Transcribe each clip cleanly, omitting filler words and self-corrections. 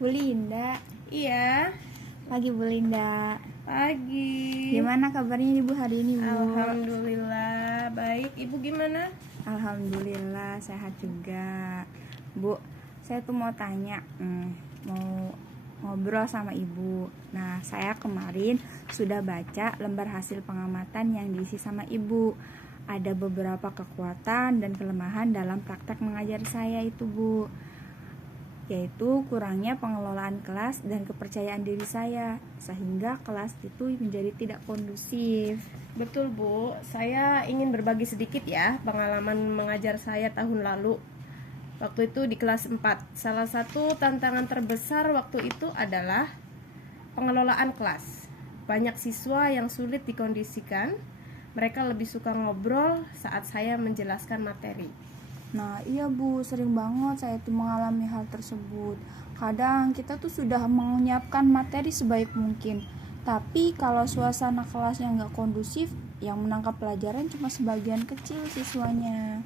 Bu Linda, Iya, pagi Bu Linda. pagi. Gimana kabarnya Ibu hari ini, Bu? Alhamdulillah, baik. Ibu gimana? Alhamdulillah sehat juga. Bu, saya tuh mau tanya, mau ngobrol sama Ibu. Nah, saya kemarin sudah baca lembar hasil pengamatan yang diisi sama Ibu. Ada beberapa kekuatan dan kelemahan dalam praktek mengajar saya itu, Bu. Yaitu kurangnya pengelolaan kelas dan kepercayaan diri saya, sehingga kelas itu menjadi tidak kondusif. Betul, Bu. Saya ingin berbagi sedikit ya pengalaman mengajar saya tahun lalu. Waktu itu di kelas 4. Salah satu tantangan terbesar waktu itu adalah pengelolaan kelas. Banyak siswa yang sulit dikondisikan. Mereka lebih suka ngobrol saat saya menjelaskan materi. Nah iya Bu, sering banget saya tuh mengalami hal tersebut. Kadang kita tuh sudah menyiapkan materi sebaik mungkin, tapi kalau suasana kelasnya nggak kondusif, yang menangkap pelajaran cuma sebagian kecil siswanya.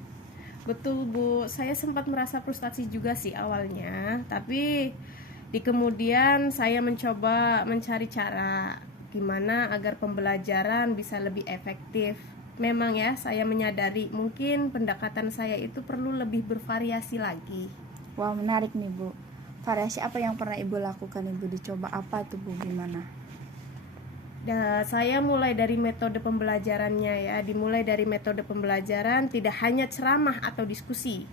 Betul, Bu. Saya sempat merasa frustasi juga sih awalnya, tapi di kemudian saya mencoba mencari cara gimana agar pembelajaran bisa lebih efektif. Memang ya, saya menyadari mungkin pendekatan saya itu perlu lebih bervariasi lagi. Wah menarik nih Bu. Variasi apa yang pernah Ibu lakukan? Ibu dicoba apa tuh Bu, gimana? Saya mulai dari metode pembelajarannya ya, dimulai dari metode pembelajaran tidak hanya ceramah atau diskusi,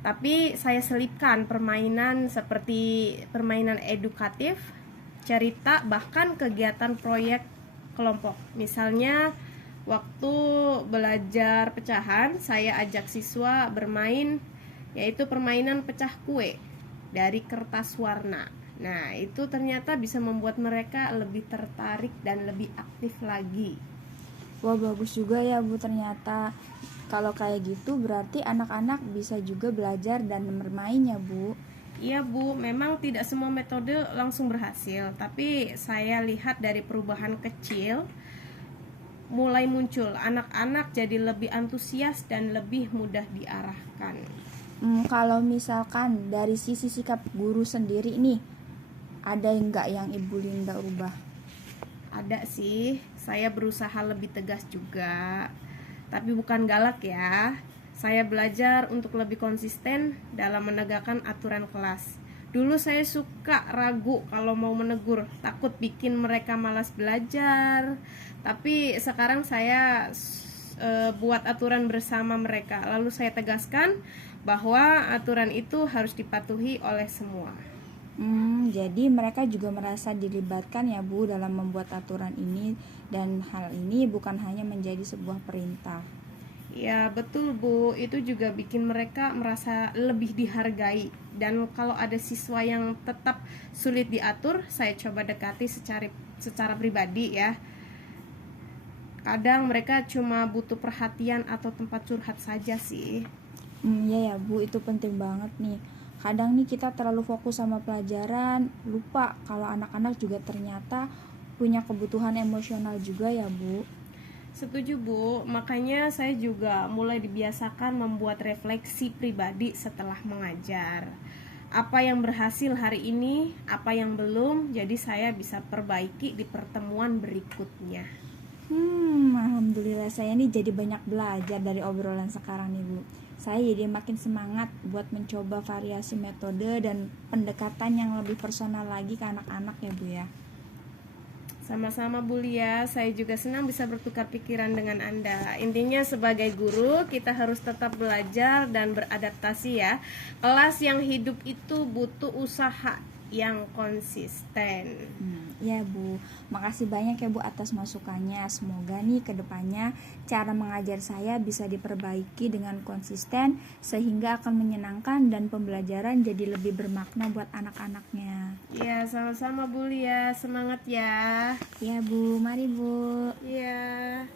tapi saya selipkan permainan seperti permainan edukatif, cerita, bahkan kegiatan proyek kelompok. Misalnya waktu belajar pecahan, saya ajak siswa bermain yaitu permainan pecah kue dari kertas warna. Nah, itu ternyata bisa membuat mereka lebih tertarik dan lebih aktif lagi. Wah bagus juga ya Bu, ternyata kalau kayak gitu berarti anak-anak bisa juga belajar dan bermain ya Bu. Iya, Bu, memang tidak semua metode langsung berhasil, tapi saya lihat dari perubahan kecil mulai muncul. Anak-anak jadi lebih antusias dan lebih mudah diarahkan. Kalau misalkan dari sisi sikap guru sendiri nih, ada nggak yang Ibu Linda ubah? Ada sih, saya berusaha lebih tegas juga, tapi bukan galak ya. Saya belajar untuk lebih konsisten dalam menegakkan aturan kelas. Dulu saya suka ragu kalau mau menegur, takut bikin mereka malas belajar. Tapi sekarang saya buat aturan bersama mereka. Lalu saya tegaskan bahwa aturan itu harus dipatuhi oleh semua. Jadi mereka juga merasa dilibatkan ya Bu dalam membuat aturan ini, dan hal ini bukan hanya menjadi sebuah perintah. Ya betul Bu, itu juga bikin mereka merasa lebih dihargai. Dan kalau ada siswa yang tetap sulit diatur, saya coba dekati secara pribadi ya. Kadang mereka cuma butuh perhatian atau tempat curhat saja sih. Ya Bu, itu penting banget nih. Kadang nih kita terlalu fokus sama pelajaran, lupa kalau anak-anak juga ternyata punya kebutuhan emosional juga ya Bu. Setuju Bu, makanya saya juga mulai dibiasakan membuat refleksi pribadi setelah mengajar. Apa yang berhasil hari ini, apa yang belum, jadi saya bisa perbaiki di pertemuan berikutnya. Alhamdulillah saya nih jadi banyak belajar dari obrolan sekarang nih Bu. Saya jadi makin semangat buat mencoba variasi metode dan pendekatan yang lebih personal lagi ke anak-anak ya Bu ya. Sama-sama Bu Lia, saya juga senang bisa bertukar pikiran dengan Anda. Intinya sebagai guru, kita harus tetap belajar dan beradaptasi ya. Kelas yang hidup itu butuh usaha yang konsisten. Ya Bu, makasih banyak ya Bu atas masukannya. Semoga nih kedepannya cara mengajar saya bisa diperbaiki dengan konsisten, sehingga akan menyenangkan dan pembelajaran jadi lebih bermakna buat anak-anaknya. Ya, sama-sama Bu Lia, semangat ya. Ya Bu, mari Bu. Ya.